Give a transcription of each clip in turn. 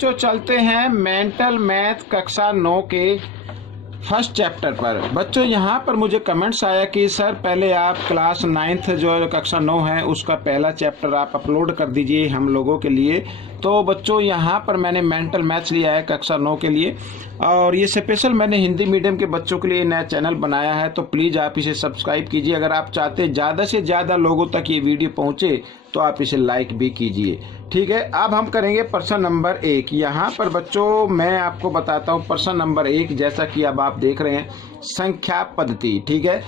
बच्चों चलते हैं मेंटल मैथ कक्षा 9 के फर्स्ट चैप्टर पर। बच्चों यहाँ पर मुझे कमेंट्स आया कि सर पहले आप क्लास 9th जो कक्षा 9 है उसका पहला चैप्टर आप अपलोड कर दीजिए हम लोगों के लिए। तो बच्चों यहाँ पर मैंने मेंटल मैथ्स लिया है कक्षा 9 के लिए, और ये स्पेशल मैंने हिंदी मीडियम के बच्चों के लिए नया चैनल बनाया है, तो प्लीज़ आप इसे सब्सक्राइब कीजिए। अगर आप चाहते ज़्यादा से ज़्यादा लोगों तक ये वीडियो पहुँचे तो आप इसे लाइक भी कीजिए। ठीक है, अब हम करेंगे प्रश्न नंबर 1। यहाँ पर बच्चों मैं आपको बताता हूँ प्रश्न नंबर 1, जैसा कि अब आप देख रहे हैं संख्या पद्धति। ठीक है,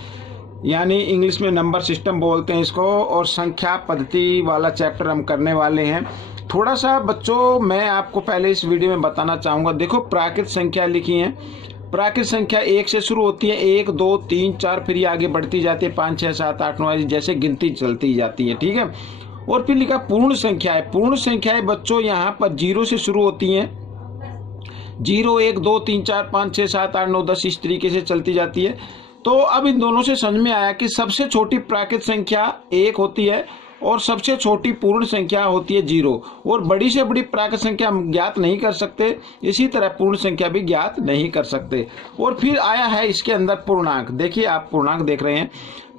यानी इंग्लिश में नंबर सिस्टम बोलते हैं इसको, और संख्या पद्धति वाला चैप्टर हम करने वाले हैं। थोड़ा सा बच्चों मैं आपको पहले इस वीडियो में बताना चाहूँगा। देखो प्राकृत संख्या लिखी है, प्राकृत संख्या 1 से शुरू होती है, 1 2 3 4, फिर ये आगे बढ़ती जाती है 5 6 7 8 9, जैसे गिनती चलती जाती है। ठीक है, और फिर लिखा पूर्ण संख्या है। पूर्ण संख्याएं बच्चों यहाँ पर 0 से शुरू होती हैं, 0 1 2 3 4 5 6 7 8 9 10 इस तरीके से चलती जाती है। तो अब इन दोनों से समझ में आया कि सबसे छोटी प्राकृत संख्या 1 होती है और सबसे छोटी पूर्ण संख्या होती है 0, और बड़ी से बड़ी प्राकृत संख्या हम ज्ञात नहीं कर सकते, इसी तरह पूर्ण संख्या भी ज्ञात नहीं कर सकते। और फिर आया है इसके अंदर पूर्णांक। देखिए आप पूर्णांक देख रहे हैं,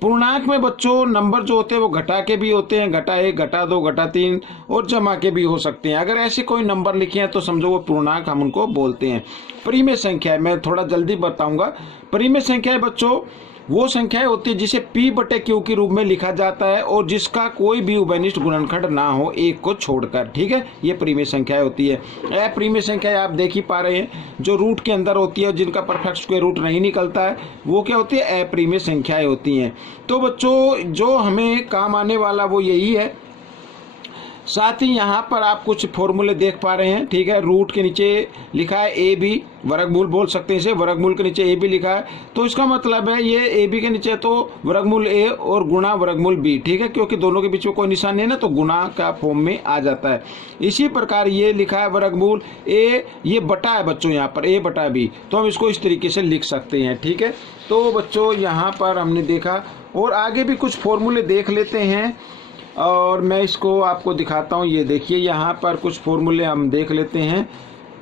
पूर्णांक में बच्चों नंबर जो होते हैं वो घटा के भी होते हैं, घटा 1 घटा 2 घटा 3, और जमा के भी हो सकते हैं। अगर ऐसे कोई नंबर लिखे हैं तो समझो वो पूर्णांक हम उनको बोलते हैं। परिमेय संख्या मैं थोड़ा जल्दी बताऊंगा। परिमेय संख्या बच्चों वो संख्याएं होती है जिसे P बटे Q के रूप में लिखा जाता है और जिसका कोई भी उभयनिष्ठ गुणनखंड ना हो एक को छोड़कर। ठीक है, ये परिमेय संख्याएं होती है। अपरिमेय संख्याएं आप देख ही पा रहे हैं, जो रूट के अंदर होती है, जिनका परफेक्ट स्क्वायर रूट नहीं निकलता है, वो क्या होती है, अपरिमेय संख्याएं होती हैं। तो बच्चों जो हमें काम आने वाला वो यही है। साथ ही यहाँ पर आप कुछ फॉर्मूले देख पा रहे हैं। ठीक है, रूट के नीचे लिखा है ए बी, वर्गमूल बोल सकते हैं इसे, वर्गमूल के नीचे ए बी लिखा है, तो इसका मतलब है ये ए बी के नीचे तो वर्गमूल ए और गुणा वर्गमूल बी। ठीक है, क्योंकि दोनों के बीच में कोई निशान नहीं है ना, तो गुणा का फॉर्म में आ जाता है। इसी प्रकार ये लिखा है वर्गमूल ए, ये बटा है बच्चों यहाँ पर ए बटा बी, तो हम इसको इस तरीके से लिख सकते हैं। ठीक है, तो बच्चों यहाँ पर हमने देखा, और आगे भी कुछ फॉर्मूले देख लेते हैं और मैं इसको आपको दिखाता हूँ। ये देखिए यहाँ पर कुछ फॉर्मूले हम देख लेते हैं।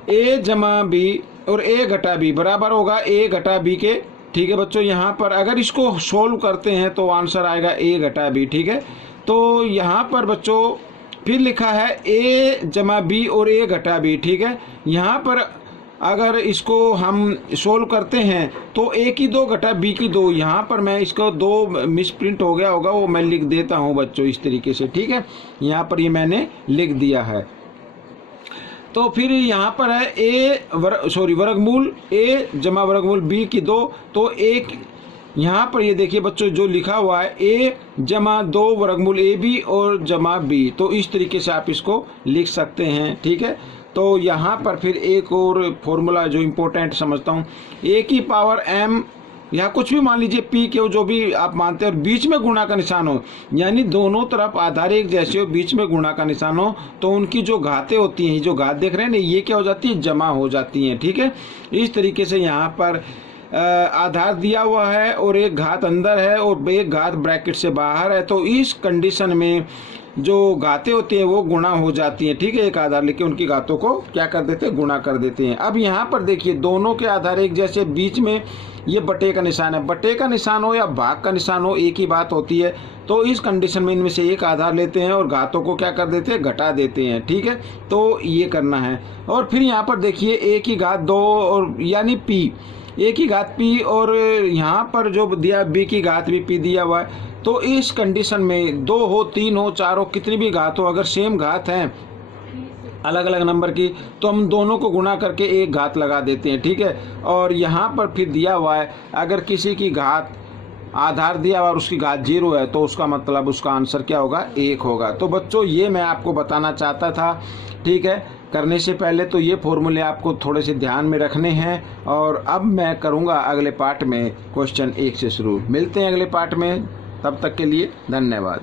a जमा बी और a घटा बी बराबर होगा a घटा बी के। ठीक है बच्चों, यहाँ पर अगर इसको सोल्व करते हैं तो आंसर आएगा a घटा बी। ठीक है, तो यहाँ पर बच्चों फिर लिखा है a जमा बी और a घटा बी। ठीक है, यहाँ पर अगर इसको हम सोल्व करते हैं तो a की 2 घटा b की 2, यहाँ पर मैं इसको 2 मिस प्रिंट हो गया होगा, वो मैं लिख देता हूँ बच्चों इस तरीके से। ठीक है, यहाँ पर ये मैंने लिख दिया है। तो फिर यहाँ पर है वर्गमूल a जमा वर्गमूल b की 2, तो एक यहाँ पर ये देखिए बच्चों जो लिखा हुआ है a जमा 2 वर्गमूल ए बी और जमा b, तो इस तरीके से आप इसको लिख सकते हैं। ठीक है, तो यहाँ पर फिर एक और फॉर्मूला जो इम्पोर्टेंट समझता हूँ, a की पावर m या कुछ भी मान लीजिए p के जो भी आप मानते हैं, और बीच में गुणा का निशान हो, यानी दोनों तरफ आधार एक जैसे हो, बीच में गुणा का निशान हो, तो उनकी जो घातें होती हैं, जो घात देख रहे हैं ना, ये क्या हो जाती है, जमा हो जाती हैं। ठीक है, इस तरीके से यहाँ पर आधार दिया हुआ है और एक घात अंदर है और एक घात ब्रैकेट से बाहर है, तो इस कंडीशन में जो घातें होती हैं वो गुणा हो जाती हैं। ठीक है, एक आधार लेके उनकी घातों को क्या कर देते हैं, गुणा कर देते हैं। अब यहाँ पर देखिए दोनों के आधार एक जैसे, बीच में ये बटे का निशान है, बटे का निशान हो या भाग का निशान हो एक ही बात होती है। तो इस कंडीशन में इनमें से एक आधार लेते हैं और घातों को क्या कर देते हैं, घटा देते हैं। ठीक है, तो ये करना है। और फिर यहाँ पर देखिए a की घात 2 और यानी p, a की घात p, और यहाँ पर जो दिया b की घात भी p दिया हुआ है। तो इस कंडीशन में 2 हो 3 हो 4 हो कितनी भी घात हो, अगर सेम घात है अलग अलग नंबर की, तो हम दोनों को गुणा करके एक घात लगा देते हैं। ठीक है, और यहाँ पर फिर दिया हुआ है अगर किसी की घात आधार दिया हुआ और उसकी घात 0 है तो उसका मतलब उसका आंसर क्या होगा, 1 होगा। तो बच्चों ये मैं आपको बताना चाहता था। ठीक है, करने से पहले तो ये फॉर्मूले आपको थोड़े से ध्यान में रखने हैं, और अब मैं करूँगा अगले पार्ट में क्वेश्चन 1 से शुरू। मिलते हैं अगले पार्ट में, तब तक के लिए धन्यवाद।